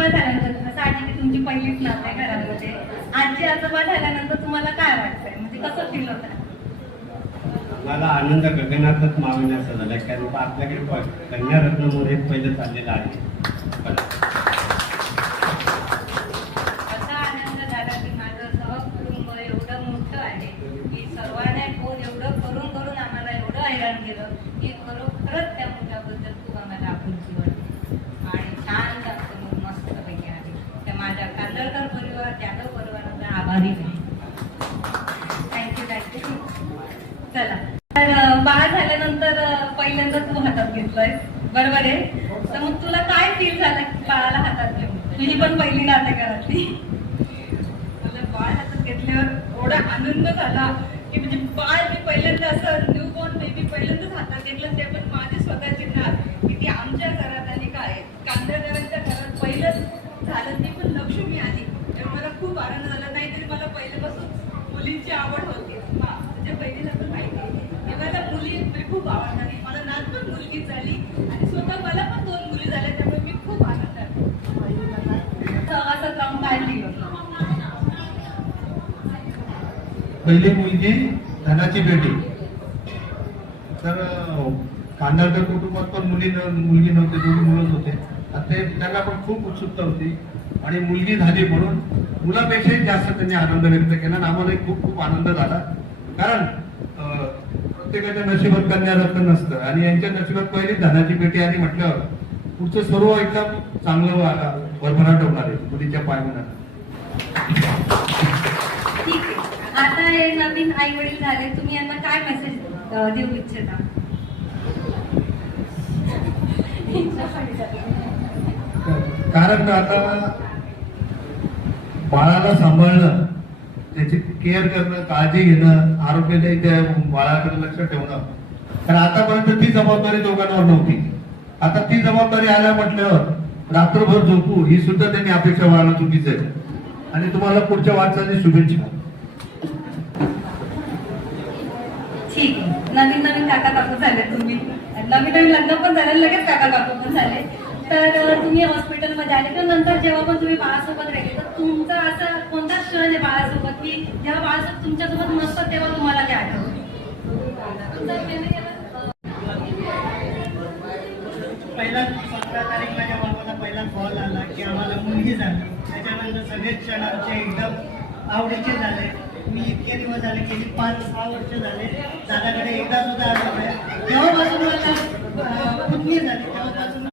आजोबा झाल्यानंतर, असं आजी की तुमची पहिलीच नात आहे घरामध्ये, आजी आजोबा झाल्यानंतर तुम्हाला काय वाटतंय, म्हणजे कसं फील होतं? मला आनंद गगनातच मावण्याचा झाला, कारण आपल्याकडे कन्यारत्न मोरे पहिलं चाललेलं आहे. असा आनंद झाला की माझं सहकुटुंब एवढं मोठं आहे की सर्वांना फोन एवढं करून करून आम्हाला एवढं हैराण केलं की खरोखरच त्या मुलाबद्दल खूप आम्हाला आपुलकी वाटते आणि छान जातं मग मस्तपैकी आहे. त्या माझ्या कांदळकर परिवार, त्यादव परिवाराचा आभारी आहे. थँक्यू. चला, तर बाळ झाल्यानंतर पहिल्यांदा तू हातात घेतलंय, बरोबर आहे? तर मग तुला काय फील झालं बाळाला हातात घेऊन? तुझी पण पहिली नात आहे घरातली. मला बाळ हातात घेतल्यावर एवढा आनंद झाला की म्हणजे बाळ मी पहिल्यांदा असं न्यू बॉर्न बेबी पहिल्यांदाच हातात घेतलं, ते पण माझी स्वतःची नात की ती आमच्या घरात आणि काय कांदळकरांच्या घरात पहिलंच झालं, ती पण लक्ष्मी आली. तेव्हा मला खूप आनंद झाला. नाहीतरी मला पहिल्यापासून मुलींची आवड होती, म्हणजे पहिलीला पण माहिती मला मुली खूप आवडतात. मला नात पण मुलगी झाली आणि स्वतः मला पण 2 मुली झाल्या, त्यामुळे मी खूप आनंदात. असं काम काय लिहिलं? पहिली मुलगी धनाची बेटी. तर कांदळकर कुटुंबात पण मुलगी नव्हती, 2 मुलंच होते. ते त्यांना पण खूप उत्सुकता होती आणि मुलगी झाली म्हणून मुलापेक्षाही जास्त त्यांनी आनंद व्यक्त केला आणि आम्हालाही खूप खूप आनंद झाला. कारण प्रत्येकाच्या नशिबात कन्यारत्न नसतं आणि यांच्या नशिबात पहिली धनाची बेटी आली म्हटल्यावर पुढचं सर्व एकदम चांगलं भरभराट होणार आहे मुलीच्या पायगुणात. ठीक आहे. आता हे नवीन आई वडील झाले, तुम्ही यांना काय मेसेज देऊ इच्छिता? कारण आता बाळाला सांभाळणं, त्याची केअर करणं, काळजी घेणं, आरोग्याने त्या बाळाकडे लक्ष ठेवणं, कारण आतापर्यंत ती जबाबदारी दोघांवर नव्हती. आता ती जबाबदारी आल्या म्हटल्यावर रात्रभर झोपू ही सुद्धा त्यांनी अपेक्षा बाळाला चुकीचं आहे. आणि तुम्हाला पुढच्या वाटचाली शुभेच्छा. ठीक आहे. नवीन नवीन काका काकू झाले तुम्ही, नवीन नवीन लग्न पण झाले, लगेच काका काकू पण झाले. तर तुम्ही हॉस्पिटलमध्ये आले तर नंतर जेव्हा पण तुम्ही बाळासोबत राहिले, तर तुमचा असा कोणता क्षण आहे बाळासोबत की जेव्हा बाळासोबत तुमच्यासोबत नसतं तेव्हा तुम्हाला ते आठवतं? पहिला 17 तारीखला जेव्हा आम्हाला पहिला कॉल आला की आम्हाला मुलगी झाली, त्याच्यानंतर सगळे क्षण आमचे एकदम आवडीचे झाले. मी इतके दिवस झाले, गेली 5-6 वर्ष झाले दादाकडे एकदा सुद्धा आलो नाही. तेव्हापासून मला पुतणी झाली.